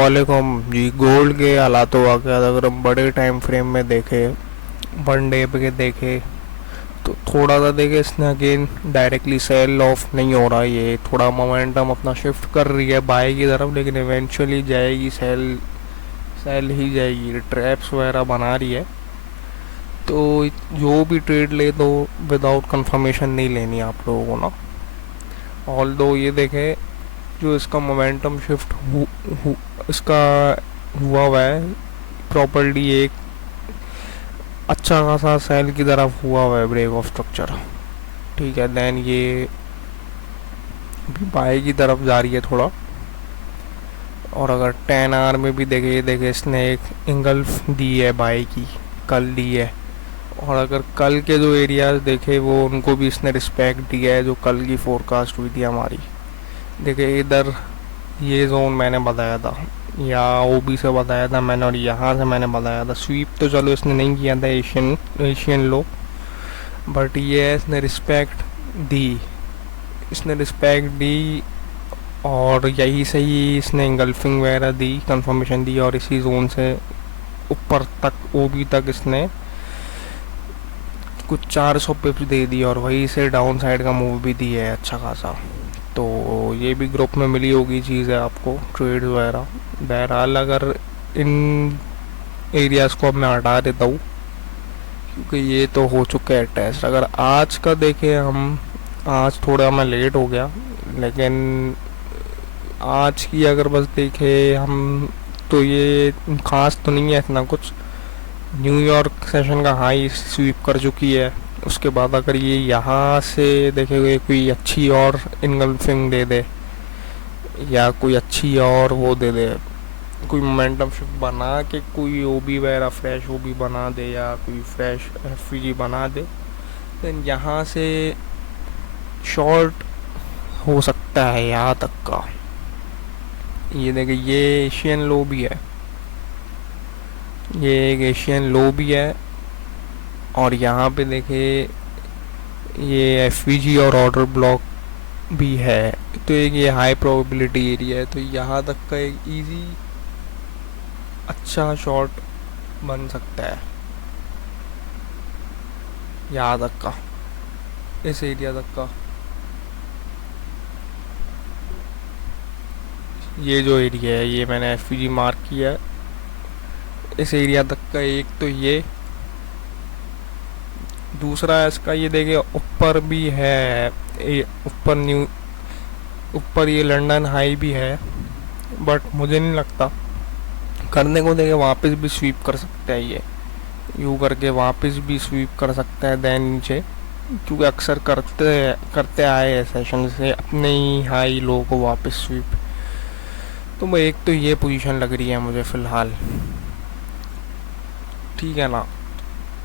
वालेकुम जी। गोल्ड के हालात वाक़यात अगर हम बड़े टाइम फ्रेम में देखें, वन डे पे देखें, तो थोड़ा सा देखें इसने अगेन डायरेक्टली सेल ऑफ नहीं हो रहा। ये थोड़ा मोमेंटम अपना शिफ्ट कर रही है बाय की तरफ, लेकिन इवेंचुअली जाएगी सेल। सेल ही जाएगी, ट्रैप्स वगैरह बना रही है। तो जो भी ट्रेड ले तो विदाउट कंफर्मेशन नहीं लेनी आप लोगों को ना। ऑल दो ये देखें, जो इसका मोमेंटम शिफ्ट इसका हुआ हुआ है प्रॉपर्ली, एक अच्छा खासा सेल की तरफ हुआ हुआ है ब्रेक ऑफ स्ट्रक्चर। ठीक है, देन ये भी बाय की तरफ जा रही है थोड़ा। और अगर 10 आवर में भी देखे इसने एक इंगल्फ दी है बाय की, कल दी है। और अगर कल के जो एरियाज देखे वो उनको भी इसने रिस्पेक्ट दिया है, जो कल की फोरकास्ट हुई थी हमारी। देखिए इधर ये जोन मैंने बताया था, या ओबी से बताया था मैंने, और यहाँ से मैंने बताया था। स्वीप तो चलो इसने नहीं किया था एशियन लो, बट ये इसने रिस्पेक्ट दी। इसने रिस्पेक्ट दी और यही से ही इसने इंगल्फिंग वगैरह दी, कंफर्मेशन दी, और इसी जोन से ऊपर तक ओबी तक इसने कुछ 400 पिप्स दे दी, और वहीं से डाउन साइड का मूव भी दिया है अच्छा खासा। तो ये भी ग्रुप में मिली होगी चीज़ है आपको, ट्रेड वगैरह। बहरहाल अगर इन एरियाज़ को अब मैं हटा देता हूँ, क्योंकि ये तो हो चुका है टेस्ट। अगर आज का देखें हम, आज थोड़ा मैं लेट हो गया, लेकिन आज की अगर बस देखें हम, तो ये खास तो नहीं है इतना कुछ। न्यूयॉर्क सेशन का हाई स्वीप कर चुकी है। उसके बाद अगर ये यहाँ से देखेंगे कोई अच्छी और इनगल्फिंग दे दे, या कोई अच्छी और वो दे दे, कोई मोमेंटम शिफ्ट बना के कोई ओबी वगैरह फ्रेश ओबी बना दे, या कोई फ्रेश एफवीजी बना दे, देन यहाँ से शॉर्ट हो सकता है यहाँ तक का। ये देखिए ये एशियन लो भी है, ये एक एशियन लो भी है। और यहाँ पे देखिए ये एफवीजी और ऑर्डर ब्लॉक भी है। तो एक ये हाई प्रोबेबिलिटी एरिया है, तो यहाँ तक का एक इजी अच्छा शॉट बन सकता है यहाँ तक का, इस एरिया तक का। ये जो एरिया है ये मैंने एफवीजी मार्क किया है, इस एरिया तक का एक तो ये। दूसरा इसका ये देखिए ऊपर भी है, ऊपर ये लंदन हाई भी है, बट मुझे नहीं लगता करने को। देखे वापस भी स्वीप कर सकता है, ये यू करके वापस भी स्वीप कर सकता है देन नीचे, क्योंकि अक्सर करते करते आए हैं सेशन से अपने ही हाई लो को वापस स्वीप। तो मैं एक तो ये पोजीशन लग रही है मुझे फ़िलहाल, ठीक है ना।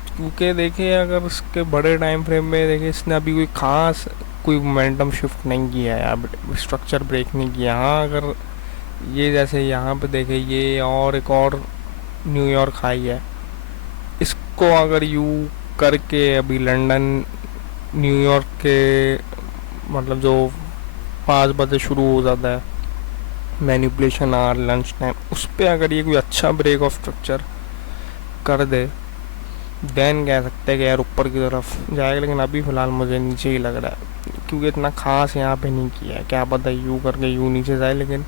क्योंकि देखिए अगर इसके बड़े टाइम फ्रेम में देखें, इसने अभी कोई खास कोई मोमेंटम शिफ्ट नहीं किया है, अब स्ट्रक्चर ब्रेक नहीं किया। हाँ अगर ये जैसे यहाँ पे देखें, ये और एक और न्यूयॉर्क हाई है, इसको अगर यू करके अभी लंदन न्यूयॉर्क के मतलब जो 5 बजे शुरू हो जाता है मैनिपुलेशन आर लंच टाइम, उस पर अगर ये कोई अच्छा ब्रेक ऑफ स्ट्रक्चर कर दे, देन कह सकते हैं कि यार ऊपर की तरफ जाएगा। लेकिन अभी फ़िलहाल मुझे नीचे ही लग रहा है, क्योंकि इतना खास यहाँ पे नहीं किया है। क्या पता यू करके यू नीचे जाए, लेकिन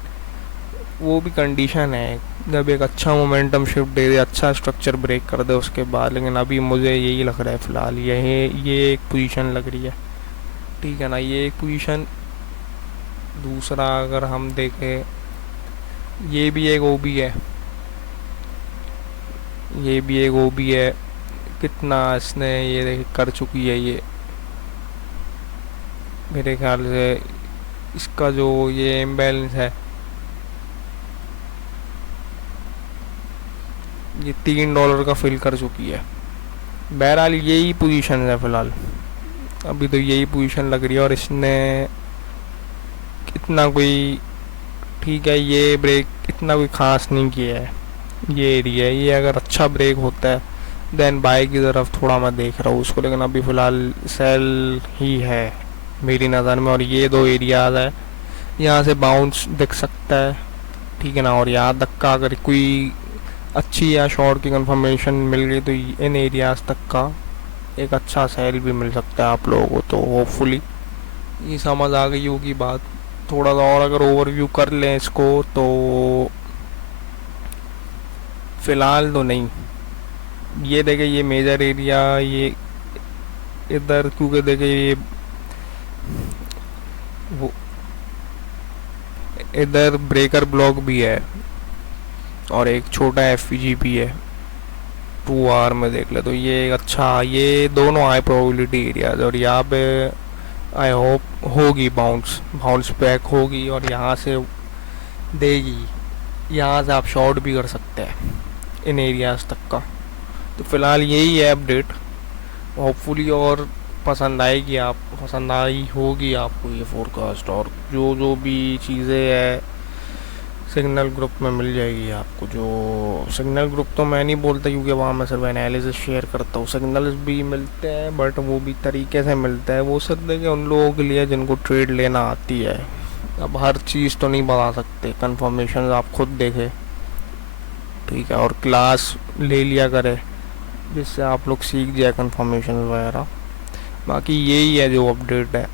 वो भी कंडीशन है जब एक अच्छा मोमेंटम शिफ्ट दे दे, अच्छा स्ट्रक्चर ब्रेक कर दे उसके बाद। लेकिन अभी मुझे यही लग रहा है फ़िलहाल, ये एक पोजीशन लग रही है, ठीक है ना, ये एक पोजीशन। दूसरा अगर हम देखें, ये भी एक ओबी है, ये भी एक ओबी है। कितना इसने ये कर चुकी है, ये मेरे ख्याल से इसका जो ये इम्बैलेंस है, ये $3 का फिल कर चुकी है। बहरहाल यही पोजीशन है फ़िलहाल, अभी तो यही पोजीशन लग रही है। और इसने इतना कोई, ठीक है, ये ब्रेक इतना कोई ख़ास नहीं किया है। ये एरिया है, ये अगर अच्छा ब्रेक होता है देन बाय की तरफ थोड़ा मैं देख रहा हूँ उसको, लेकिन अभी फ़िलहाल सेल ही है मेरी नज़र में। और ये दो एरियाज है, यहाँ से बाउंस दिख सकता है, ठीक है ना। और यहाँ तक का अगर कोई अच्छी या शॉर्ट की कंफर्मेशन मिल गई तो इन एरियाज तक का एक अच्छा सेल भी मिल सकता है आप लोगों को। तो होपफुली ये समझ आ गई होगी बात। थोड़ा सा और अगर ओवरव्यू कर लें इसको तो फिलहाल तो नहीं, ये देखे ये मेजर एरिया, ये इधर क्योंकि देखे ये वो इधर ब्रेकर ब्लॉक भी है और एक छोटा एफपीजी भी है 2 आवर में देख ले तो ये एक अच्छा, ये दोनों हाई प्रोबेबिलिटी एरियाज। और यहाँ पे आई होप होगी बाउंस बाउंस बैक होगी और यहाँ से देगी, यहाँ से आप शॉर्ट भी कर सकते हैं इन एरियाज तक का। तो फिलहाल यही है अपडेट, होपफुली और पसंद आई होगी आपको ये फोरकास्ट। और जो जो भी चीज़ें है सिग्नल ग्रुप में मिल जाएगी आपको। जो सिग्नल ग्रुप तो मैं नहीं बोलता क्योंकि वहाँ मैं सिर्फ एनालिसिस शेयर करता हूँ, सिग्नल्स भी मिलते हैं बट वो भी तरीके से मिलता है। वो सिर्फ देखिए उन लोगों के लिए जिनको ट्रेड लेना आती है। अब हर चीज़ तो नहीं बता सकते, कंफर्मेशन आप खुद देखें, ठीक है, और क्लास ले लिया करें जिससे आप लोग सीख जाए कंफर्मेशन वगैरह। बाकी यही है जो अपडेट है।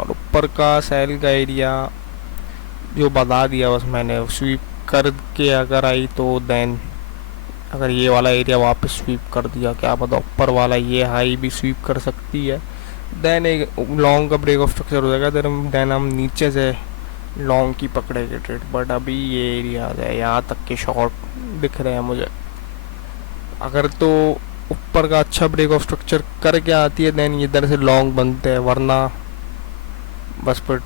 और ऊपर का सेल का एरिया जो बता दिया बस मैंने, स्वीप करके अगर आई तो देन अगर ये वाला एरिया वापस स्वीप कर दिया, क्या पता ऊपर वाला ये हाई भी स्वीप कर सकती है, देन एक लॉन्ग का ब्रेक ऑफ स्ट्रक्चर हो जाएगा। देन हम नीचे से लॉन्ग की पकड़ेंगे ट्रेड। बट अभी ये एरिया है, यहाँ तक के शॉर्ट दिख रहे हैं मुझे। अगर तो ऊपर का अच्छा ब्रेक ऑफ स्ट्रक्चर करके आती है देन इधर से लॉन्ग बनते हैं, वरना बस पर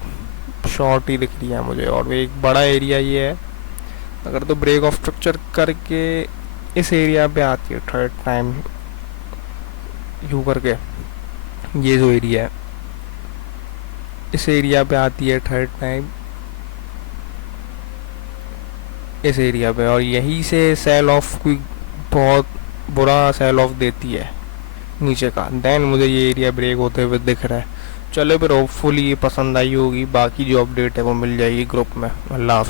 शॉर्ट ही दिख रही है मुझे। और एक बड़ा एरिया ये है, अगर तो ब्रेक ऑफ स्ट्रक्चर करके इस एरिया पे आती है थर्ड टाइम यू करके, ये जो एरिया है इस एरिया पे आती है थर्ड टाइम इस एरिया पे, और यहीं से सेल ऑफ कोई बहुत बुरा सेल ऑफ देती है नीचे का, देन मुझे ये एरिया ब्रेक होते हुए दिख रहा है। चलो फिर होपफुली ये पसंद आई होगी, बाकी जो अपडेट है वो मिल जाएगी ग्रुप में। अल्लाह हाफ़िज़।